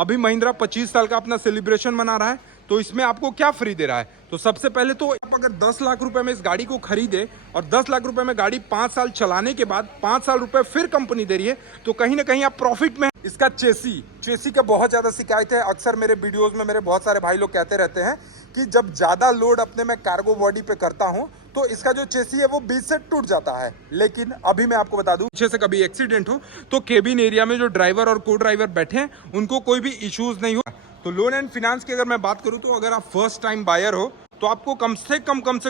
अभी महिंद्रा 25 साल का अपना सेलिब्रेशन मना रहा है, तो इसमें आपको क्या फ्री दे रहा है। तो सबसे पहले तो आप अगर 10 लाख रुपए में इस गाड़ी को खरीदे और 10 लाख रुपए में गाड़ी 5 साल चलाने के बाद 5 साल रुपए फिर कंपनी दे रही है, तो कहीं ना कहीं आप प्रॉफिट में। इसका चेसी का बहुत ज्यादा शिकायत है। अक्सर मेरे वीडियोस में मेरे बहुत सारे भाई लोग कहते रहते हैं कि जब ज्यादा लोड अपने मैं कार्गो बॉडी पे करता हूं तो इसका जो चेसी है वो बीच से टूट जाता है। लेकिन अभी मैं आपको बता दूं, पीछे से कभी एक्सीडेंट हो तो केबिन एरिया में जो ड्राइवर और को ड्राइवर बैठे हैं उनको कोई भी इश्यूज नहीं हो। तो लोन एंड फाइनेंस की अगर मैं बात करूं तो अगर आप फर्स्ट टाइम बायर हो तो आपको कम से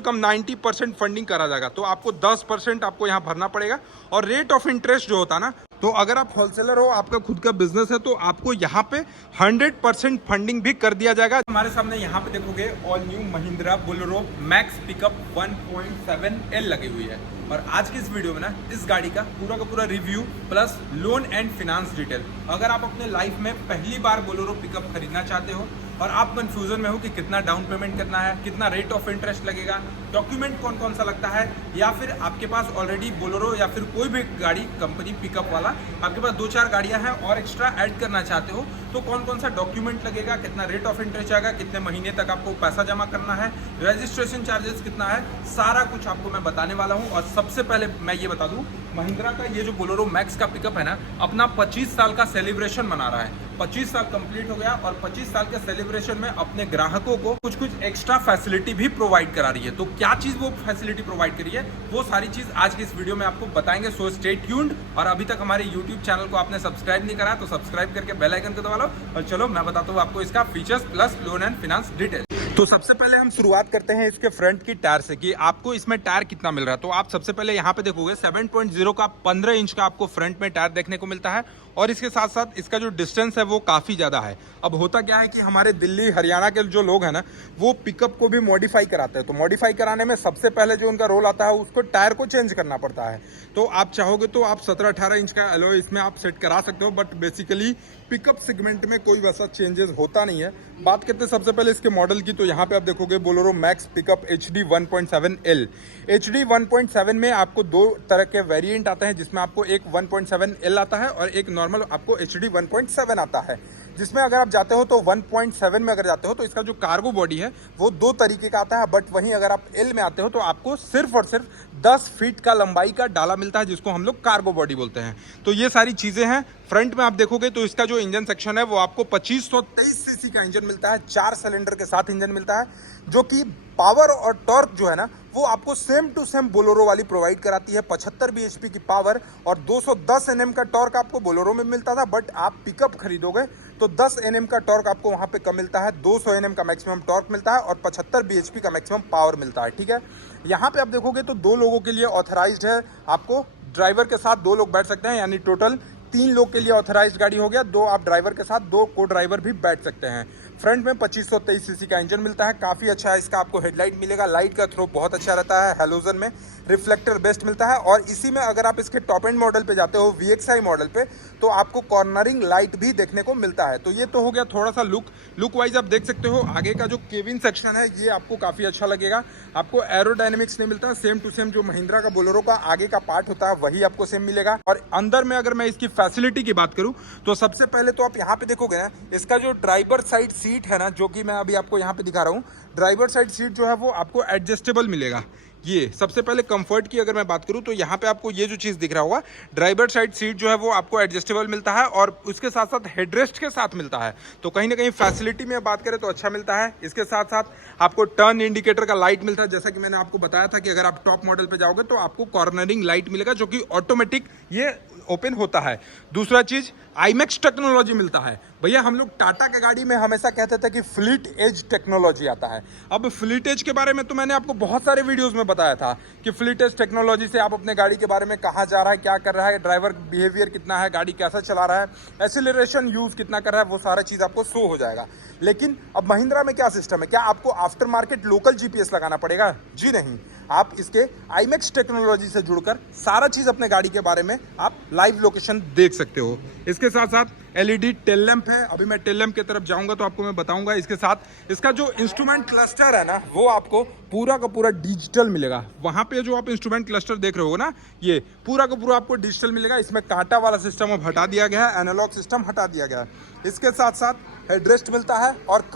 कम 90% फंडिंग करा जाएगा। तो आपको 10% आपको यहाँ भरना पड़ेगा। और रेट ऑफ इंटरेस्ट जो होता है ना, तो अगर आप होलसेलर हो, आपका खुद का बिजनेस है, तो आपको यहाँ पे 100% फंडिंग भी कर दिया जाएगा। हमारे सामने यहाँ पे देखोगे all new Mahindra Bolero max pickup 1.7L लगी हुई है। और आज की इस वीडियो में ना इस गाड़ी का पूरा review plus lone and finance detail. अगर आप अपने लाइफ में पहली बार बोलेरो पिकअप खरीदना चाहते हो और आप कंफ्यूजन में हो कि कितना डाउन पेमेंट करना है, कितना रेट ऑफ इंटरेस्ट लगेगा, डॉक्यूमेंट कौन कौन सा लगता है, या फिर आपके पास ऑलरेडी बोलेरो या फिर कोई भी गाड़ी कंपनी पिकअप वाला आपके पास 2-4 गाड़ियां हैं और एक्स्ट्रा ऐड करना चाहते हो, तो कौन कौन सा डॉक्यूमेंट लगेगा, कितना रेट ऑफ इंटरेस्ट आएगा, कितने महीने तक आपको पैसा जमा करना है, रजिस्ट्रेशन चार्जेस कितना है, सारा कुछ आपको मैं बताने वाला हूँ। और सबसे पहले मैं ये बता दूं, महिंद्रा का ये जो बोलेरो मैक्स का पिकअप है ना, अपना 25 साल का सेलिब्रेशन मना रहा है। 25 साल कंप्लीट हो गया और 25 साल के सेलिब्रेशन में अपने ग्राहकों को कुछ एक्स्ट्रा फैसिलिटी भी प्रोवाइड करा रही है। तो क्या चीज वो फैसिलिटी प्रोवाइड करी है, वो सारी चीज आज की इस वीडियो में आपको बताएंगे। So stay tuned. और अभी तक हमारे यूट्यूब चैनल को आपने सब्सक्राइब नहीं करा तो सब्सक्राइब करके बेल आइकन को दबा लो। और चलो मैं बताता हूँ आपको इसका features plus lone and finance detail. तो सबसे पहले हम शुरुआत करते हैं इसके फ्रंट की टायर से कि आपको इसमें टायर कितना मिल रहा है। तो आप सबसे पहले यहाँ पे देखोगे 7.0 का 15 इंच का आपको फ्रंट में टायर देखने को मिलता है। और इसके साथ साथ इसका जो डिस्टेंस है वो काफ़ी ज़्यादा है। अब होता क्या है कि हमारे दिल्ली हरियाणा के जो लोग हैं ना, वो पिकअप को भी मॉडिफाई कराते हैं। तो मॉडिफाई कराने में सबसे पहले जो उनका रोल आता है उसको टायर को चेंज करना पड़ता है। तो आप चाहोगे तो आप 17-18 इंच का एलॉय इसमें आप सेट करा सकते हो, बट बेसिकली पिकअप सेगमेंट में कोई वैसा चेंजेस होता नहीं है। बात करते हैं सबसे पहले इसके मॉडल की, तो यहाँ पे आप देखोगे Bolero max pickup HD 1.7L। HD 1.7 में आपको दो तरह के वेरिएंट आते हैं, जिसमें आपको एक 1.7L आता है और एक नॉर्मल आपको HD 1.7 आता है। जिसमें अगर आप जाते हो तो 1.7 में अगर जाते हो तो इसका जो कार्गो बॉडी है वो 2 तरीके का आता है। बट वहीं अगर आप L में आते हो तो आपको सिर्फ और सिर्फ 10 फीट का लंबाई का डाला मिलता है, जिसको हम लोग कार्गो बॉडी बोलते हैं। तो ये सारी चीजें हैं। फ्रंट में आप देखोगे तो इसका जो इंजन सेक्शन है वो आपको 2523 सीसी का इंजन मिलता है। 4 सिलेंडर के साथ इंजन मिलता है, जो कि पावर और टॉर्क जो है ना वो आपको सेम टू सेम बोलेरो वाली प्रोवाइड कराती है। 75 bhp की पावर और 210 Nm का टॉर्क आपको बोलेरो में मिलता था, बट आप पिकअप खरीदोगे तो 10 Nm का टॉर्क आपको वहां पे कम मिलता है। 200 Nm का मैक्सिमम टॉर्क मिलता है और 75 bhp का मैक्सिमम पावर मिलता है। ठीक है, यहाँ पे आप देखोगे तो 2 लोगों के लिए ऑथराइज्ड है। आपको ड्राइवर के साथ 2 लोग बैठ सकते हैं, यानी टोटल 3 लोग के लिए ऑथराइज्ड गाड़ी हो गया। 2 आप ड्राइवर के साथ 2 को ड्राइवर भी बैठ सकते हैं। फ्रंट में 2523 सीसी का इंजन मिलता है, काफ़ी अच्छा है। इसका आपको हेडलाइट मिलेगा, लाइट का थ्रो बहुत अच्छा रहता है, हेलोजन में रिफ्लेक्टर बेस्ट मिलता है। और इसी में अगर आप इसके टॉप एंड मॉडल पे जाते हो VXI मॉडल पे, तो आपको कॉर्नरिंग लाइट भी देखने को मिलता है। तो ये तो हो गया थोड़ा सा लुक वाइज। आप देख सकते हो आगे का जो केबिन सेक्शन है ये आपको काफ़ी अच्छा लगेगा। आपको एरोडायनेमिक्स नहीं मिलता, सेम टू सेम जो महिंद्रा का बोलेरो का आगे का पार्ट होता है वही आपको सेम मिलेगा। और अंदर में अगर मैं इसकी फैसिलिटी की बात करूं तो सबसे पहले तो आप यहाँ पे देखोगे ना, इसका जो ड्राइवर साइड सीट है ना, जो कि मैं अभी आपको यहाँ पे दिखा रहा हूँ, ड्राइवर साइड सीट जो है वो आपको एडजस्टेबल मिलेगा। ये सबसे पहले कंफर्ट की अगर मैं बात करूं तो यहाँ पे आपको ये जो चीज़ दिख रहा होगा, ड्राइवर साइड सीट जो है वो आपको एडजस्टेबल मिलता है और उसके साथ साथ हेडरेस्ट के साथ मिलता है। तो कहीं ना कहीं फैसिलिटी में बात करें तो अच्छा मिलता है। इसके साथ साथ आपको टर्न इंडिकेटर का लाइट मिलता है, जैसा कि मैंने आपको बताया था कि अगर आप टॉप मॉडल पे जाओगे तो आपको कॉर्नरिंग लाइट मिलेगा, जो कि ऑटोमेटिक ये ओपन होता है। दूसरा चीज IMAX टेक्नोलॉजी मिलता है। भैया हम लोग टाटा के गाड़ी में हमेशा कहते थे कि फ्लीट एज टेक्नोलॉजी आता है। अब फ्लीट एज के बारे में तो मैंने आपको बहुत सारे वीडियोस में बताया था कि फ्लीट एज टेक्नोलॉजी से आप अपने गाड़ी के बारे में कहाँ जा रहा है, क्या कर रहा है, ड्राइवर बिहेवियर कितना है, गाड़ी कैसा चला रहा है, एक्सीलरेशन यूज कितना कर रहा है, वो सारा चीज़ आपको शो हो जाएगा। लेकिन अब महिंद्रा में क्या सिस्टम है, क्या आपको आफ्टर मार्केट लोकल GPS लगाना पड़ेगा? जी नहीं। आप इसके IMAX टेक्नोलॉजी से जुड़कर सारा चीज़ अपने गाड़ी के बारे में आप लाइव लोकेशन देख सकते हो। इसके साथ साथ LED टेल लैंप है। अभी मैं टेल लैंप की तरफ जाऊंगा तो आपको मैं बताऊंगा। इसके साथ इसका जो इंस्ट्रूमेंट क्लस्टर है ना, वो आपको पूरा का पूरा डिजिटल मिलेगा। वहां पे जो आप इंस्ट्रूमेंट क्लस्टर देख रहे हो ना, ये पूरा का पूरा आपको डिजिटल मिलेगा। इसमें कांटा वाला सिस्टम अब हटा दिया गया है, एनालॉग सिस्टम हटा दिया गया है। इसके साथ साथ हेडरेस्ट मिलता है और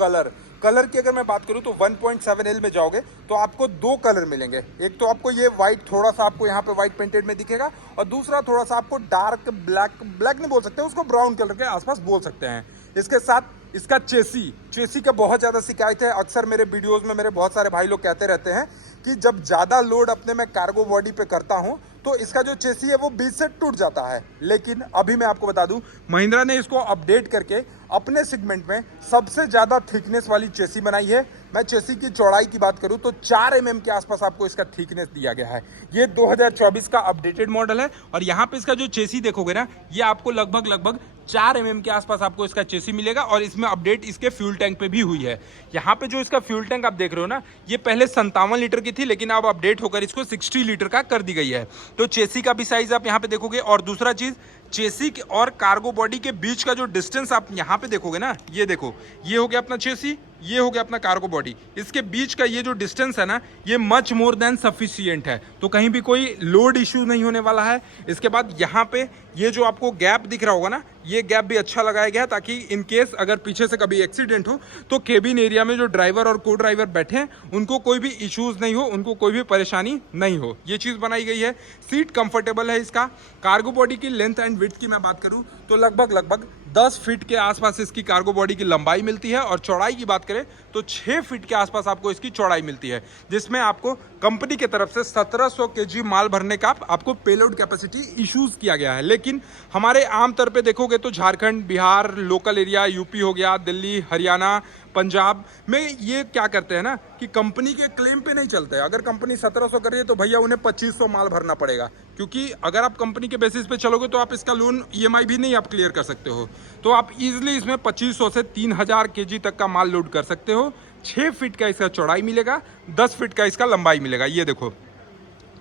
कलर की अगर मैं बात करूं तो 1.7L में जाओगे तो आपको 2 कलर मिलेंगे। एक तो आपको ये व्हाइट, थोड़ा सा आपको यहाँ पे व्हाइट पेंटेड में दिखेगा, और दूसरा थोड़ा सा आपको डार्क ब्लैक नहीं बोल सकते, उसको ब्राउन कलर के आसपास बोल सकते हैं। इसके साथ इसका चेसी का बहुत ज़्यादा शिकायत है। अक्सर मेरे वीडियोस में मेरे बहुत सारे भाई लोग कहते रहते हैं कि जब ज़्यादा लोड अपने मैं कार्गो बॉडी पे करता हूँ तो इसका जो चेसी है वो बीच से टूट जाता है। लेकिन अभी मैं आपको बता दूं, महिंद्रा ने इसको अपडेट करके अपने सेगमेंट में सबसे ज़्यादा थिकनेस वाली चेसी बनाई है। मैं चेसी की चौड़ाई की बात करूं तो 4 mm के आसपास आपको इसका थिकनेस दिया गया है। ये 2024 का अपडेटेड मॉडल है और यहाँ पे इसका जो चेसी देखोगे ना, ये आपको लगभग 4 mm के आसपास आपको इसका चेसी मिलेगा। और इसमें अपडेट इसके फ्यूल टैंक पे भी हुई है। यहाँ पे जो इसका फ्यूल टैंक आप देख रहे हो ना, ये पहले 57 लीटर की थी, लेकिन अब अपडेट होकर इसको 60 लीटर का कर दी गई है। तो चेसी का भी साइज आप यहाँ पे देखोगे। और दूसरा चीज, चेसी और कार्गो बॉडी के बीच का जो डिस्टेंस आप यहाँ पे देखोगे ना, ये देखो, ये हो गया अपना चेसी, ये हो गया अपना कार्गो बॉडी। इसके बीच का ये जो डिस्टेंस है ना, ये मच मोर देन सफिशिएंट है। तो कहीं भी कोई लोड इश्यू नहीं होने वाला है। इसके बाद यहाँ पे ये जो आपको गैप दिख रहा होगा ना, ये गैप भी अच्छा लगाया गया है ताकि इन केस अगर पीछे से कभी एक्सीडेंट हो तो केबिन एरिया में जो ड्राइवर और को ड्राइवर बैठे हैं उनको कोई भी इश्यूज नहीं हो, उनको कोई भी परेशानी नहीं हो। ये चीज़ बनाई गई है। सीट कंफर्टेबल है। इसका कार्गो बॉडी की लेंथ एंड विड्थ की मैं बात करूं तो लगभग 10 फीट के आसपास इसकी कार्गो बॉडी की लंबाई मिलती है। और चौड़ाई की बात करें तो 6 फीट के आसपास आपको इसकी चौड़ाई मिलती है, जिसमें आपको कंपनी की तरफ से 1700 kg माल भरने का आपको पेलोड कैपेसिटी इश्यूज किया गया है। लेकिन हमारे आमतौर पे देखोगे तो Jharkhand, Bihar, local area, UP हो गया, दिल्ली, हरियाणा, पंजाब में ये क्या करते हैं ना कि कंपनी के क्लेम पे नहीं चलते हैं। अगर कंपनी 1700 कर रही है तो भैया उन्हें 2500 माल भरना पड़ेगा, क्योंकि अगर आप कंपनी के बेसिस पे चलोगे तो आप इसका लोन EMI भी नहीं आप क्लियर कर सकते हो। तो आप इजीली इसमें 2500 से 3000 kg तक का माल लोड कर सकते हो। 6 फीट का इसका चौड़ाई मिलेगा, 10 फीट का इसका लंबाई मिलेगा। ये देखो,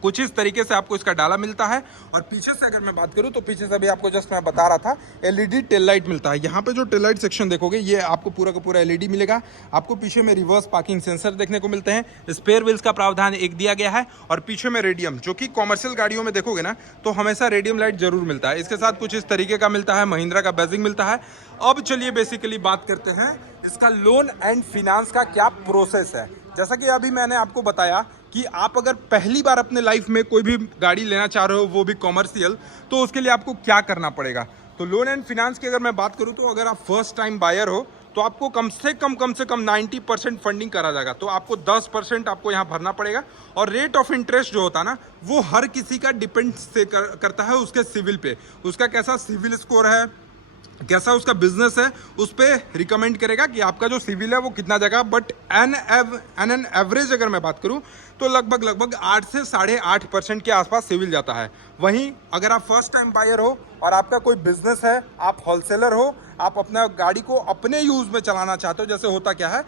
कुछ इस तरीके से आपको इसका डाला मिलता है। और पीछे से अगर मैं बात करूं तो पीछे से भी आपको जस्ट मैं बता रहा था, LED टेल लाइट मिलता है। यहाँ पे जो टेल लाइट सेक्शन देखोगे, ये आपको पूरा का पूरा LED मिलेगा। आपको पीछे में रिवर्स पार्किंग सेंसर देखने को मिलते हैं। स्पेयर व्हील्स का प्रावधान एक दिया गया है। और पीछे में रेडियम, जो कि कॉमर्शियल गाड़ियों में देखोगे ना तो हमेशा रेडियम लाइट जरूर मिलता है। इसके साथ कुछ इस तरीके का मिलता है, महिंद्रा का बैजिंग मिलता है। अब चलिए बेसिकली बात करते हैं इसका लोन एंड फिनांस का क्या प्रोसेस है। जैसा कि अभी मैंने आपको बताया कि आप अगर पहली बार अपने लाइफ में कोई भी गाड़ी लेना चाह रहे हो, वो भी कॉमर्शियल, तो उसके लिए आपको क्या करना पड़ेगा। तो लोन एंड फिनांस की अगर मैं बात करूं तो अगर आप फर्स्ट टाइम बायर हो तो आपको कम से कम 90% फंडिंग करा जाएगा। तो आपको 10% आपको यहाँ भरना पड़ेगा। और रेट ऑफ इंटरेस्ट जो होता है ना, वो हर किसी का डिपेंड से करता है उसके सिविल पे। उसका कैसा सिविल स्कोर है, कैसा उसका बिजनेस है, उस पर रिकमेंड करेगा कि आपका जो सिविल है वो कितना जाएगा। बट एन एवरेज अगर मैं बात करूं तो लगभग 8 से 8.5% के आसपास सिविल जाता है। वहीं अगर आप फर्स्ट टाइम बायर हो और आपका कोई बिजनेस है, आप होलसेलर हो, आप अपना गाड़ी को अपने यूज में चलाना चाहते हो, जैसे होता क्या है,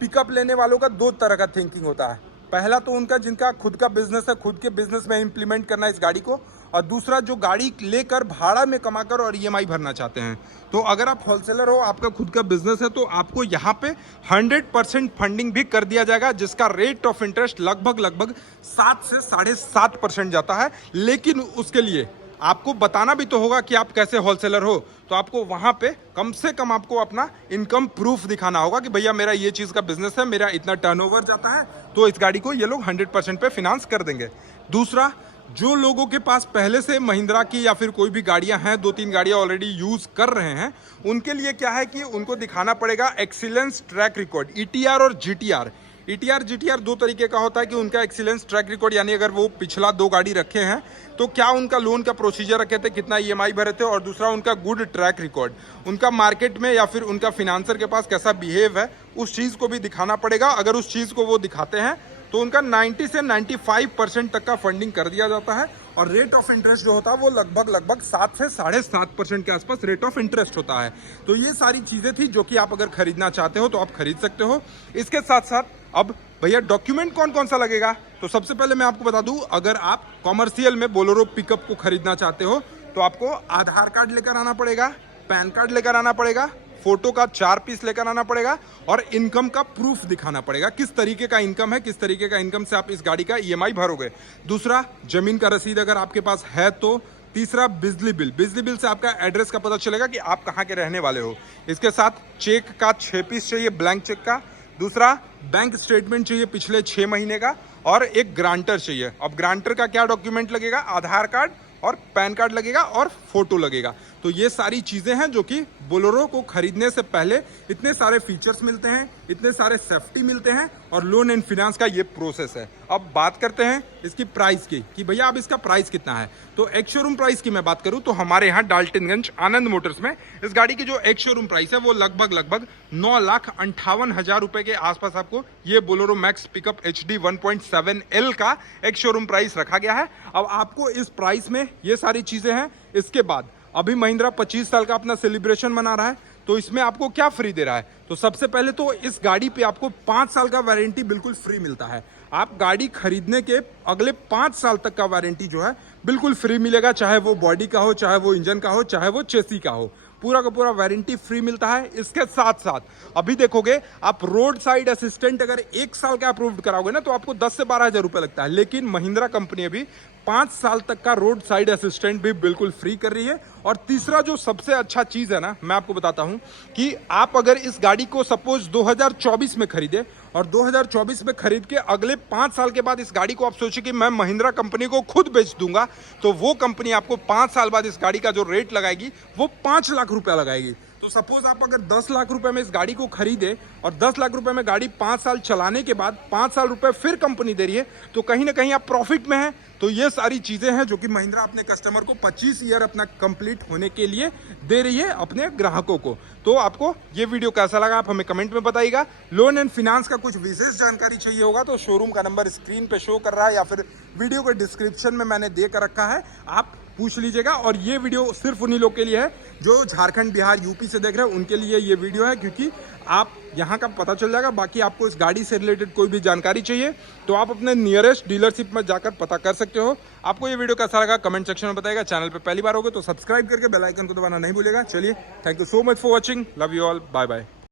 पिकअप लेने वालों का 2 तरह का थिंकिंग होता है। पहला तो उनका जिनका खुद का बिजनेस है, खुद के बिजनेस में इंप्लीमेंट करना इस गाड़ी को, और दूसरा जो गाड़ी लेकर भाड़ा में कमाकर और EMI भरना चाहते हैं। तो अगर आप होलसेलर हो, आपका खुद का बिजनेस है, तो आपको यहाँ पे 100% फंडिंग भी कर दिया जाएगा, जिसका रेट ऑफ इंटरेस्ट लगभग 7 से 7.5% जाता है। लेकिन उसके लिए आपको बताना भी तो होगा कि आप कैसे होलसेलर हो। तो आपको वहाँ पे कम से कम आपको अपना इनकम प्रूफ दिखाना होगा कि भैया मेरा ये चीज़ का बिजनेस है, मेरा इतना टर्नओवर जाता है, तो इस गाड़ी को ये लोग 100% पे फिनांस कर देंगे। दूसरा, जो लोगों के पास पहले से महिंद्रा की या फिर कोई भी गाड़ियां हैं, 2-3 गाड़ियां ऑलरेडी यूज कर रहे हैं, उनके लिए क्या है कि उनको दिखाना पड़ेगा एक्सीलेंस ट्रैक रिकॉर्ड, ETR और GTR। ETR 2 तरीके का होता है कि उनका एक्सीलेंस ट्रैक रिकॉर्ड, यानी अगर वो पिछला 2 गाड़ी रखे हैं तो क्या उनका लोन का प्रोसीजर रखे थे, कितना EMI भरे थे, और दूसरा उनका गुड ट्रैक रिकॉर्ड, उनका मार्केट में या फिर उनका फिनांसर के पास कैसा बिहेव है, उस चीज़ को भी दिखाना पड़ेगा। अगर उस चीज़ को वो दिखाते हैं तो उनका 90 से 95% तक का फंडिंग कर दिया जाता है। और रेट ऑफ इंटरेस्ट जो होता है वो लगभग 7 से 7.5% के आसपास रेट ऑफ इंटरेस्ट होता है। तो ये सारी चीज़ें थी जो कि आप अगर खरीदना चाहते हो तो आप खरीद सकते हो। इसके साथ साथ अब भैया डॉक्यूमेंट कौन कौन सा लगेगा, तो सबसे पहले मैं आपको बता दूं, अगर आप कॉमर्शियल में बोलेरो पिकअप को खरीदना चाहते हो तो आपको आधार कार्ड लेकर आना पड़ेगा, पैन कार्ड लेकर आना पड़ेगा, फोटो का 4 पीस लेकर आना पड़ेगा और इनकम का प्रूफ दिखाना पड़ेगा, किस तरीके का इनकम है, किस तरीके का इनकम से आप इस गाड़ी का ईएमआई भरोगे। दूसरा, जमीन का रसीद अगर आपके पास है तो। तीसरा, बिजली बिल से आपका एड्रेस का पता चलेगा कि आप कहाँ के रहने वाले हो। इसके साथ चेक का 6 पीस चाहिए, ब्लैंक चेक का। दूसरा, बैंक स्टेटमेंट चाहिए पिछले 6 महीने का और एक ग्रांटर चाहिए। अब ग्रांटर का क्या डॉक्यूमेंट लगेगा, आधार कार्ड और पैन कार्ड लगेगा और फोटो लगेगा। तो ये सारी चीजें हैं जो कि बोलेरो को खरीदने से पहले इतने सारे फीचर्स मिलते हैं, इतने सारे सेफ्टी मिलते हैं और लोन एंड फाइनेंस का ये प्रोसेस है। अब बात करते हैं इसकी प्राइस की कि भैया अब इसका प्राइस कितना है। तो एक्स शोरूम प्राइस की मैं बात करूं तो हमारे यहाँ डाल्टनगंज आनंद मोटर्स में इस गाड़ी की जो एक्स शोरूम प्राइस है वो लगभग 9,58,000 रुपए के आसपास आपको ये Bolero max pickup HD 1.7L का एक्स शोरूम प्राइस रखा गया है। अब आपको इस प्राइस में ये सारी चीजें हैं। इसके बाद अभी महिंद्रा 25 साल का अपना सेलिब्रेशन मना रहा है, तो इसमें आपको क्या फ्री दे रहा है। तो सबसे पहले तो इस गाड़ी पे आपको 5 साल का वारंटी बिल्कुल फ्री मिलता है। आप गाड़ी खरीदने के अगले 5 साल तक का वारंटी जो है बिल्कुल फ्री मिलेगा, चाहे वो बॉडी का हो, चाहे वो इंजन का हो, चाहे वो चेसी का हो, पूरा का पूरा वारंटी फ्री मिलता है। इसके साथ साथ अभी देखोगे आप रोड साइड असिस्टेंट अगर 1 साल का अप्रूव्ड कराओगे ना तो आपको 10 से 12 हज़ार रुपए लगता है, लेकिन महिंद्रा कंपनी अभी 5 साल तक का रोड साइड असिस्टेंट भी बिल्कुल फ्री कर रही है। और तीसरा जो सबसे अच्छा चीज है ना, मैं आपको बताता हूं कि आप अगर इस गाड़ी को सपोज 2024 में खरीदे और 2024 में खरीद के अगले 5 साल के बाद इस गाड़ी को आप सोचिए कि मैं महिंद्रा कंपनी को खुद बेच दूंगा, तो वो कंपनी आपको 5 साल बाद इस गाड़ी का जो रेट लगाएगी वो 5 लाख रुपया लगाएगी। तो सपोज आप अगर 10 लाख रुपए में इस गाड़ी को खरीदे और 10 लाख रुपए में गाड़ी 5 साल चलाने के बाद 5 साल रुपए फिर कंपनी दे रही है, तो कहीं ना कहीं आप प्रॉफिट में हैं। तो ये सारी चीजें हैं जो कि महिंद्रा अपने कस्टमर को 25 ईयर अपना कंप्लीट होने के लिए दे रही है अपने ग्राहकों को। तो आपको ये वीडियो कैसा लगा आप हमें कमेंट में बताइएगा। लोन एंड फाइनेंस का कुछ विशेष जानकारी चाहिए होगा तो शोरूम का नंबर स्क्रीन पे शो कर रहा है या फिर वीडियो के डिस्क्रिप्शन में मैंने दे कर रखा है, आप पूछ लीजिएगा। और ये वीडियो सिर्फ उन्हीं लोग के लिए है जो झारखंड, बिहार, यूपी से देख रहे हैं, उनके लिए ये वीडियो है, क्योंकि आप यहाँ का पता चल जाएगा। बाकी आपको इस गाड़ी से रिलेटेड कोई भी जानकारी चाहिए तो आप अपने नियरेस्ट डीलरशिप में जाकर पता कर सकते हो। आपको ये वीडियो कैसा लगा कमेंट सेक्शन में बताइएगा। चैनल पे पहली बार होगे तो सब्सक्राइब करके बेल आइकन को दबाना नहीं भूलेगा। चलिए, thank you so much for watching, love you all, bye bye.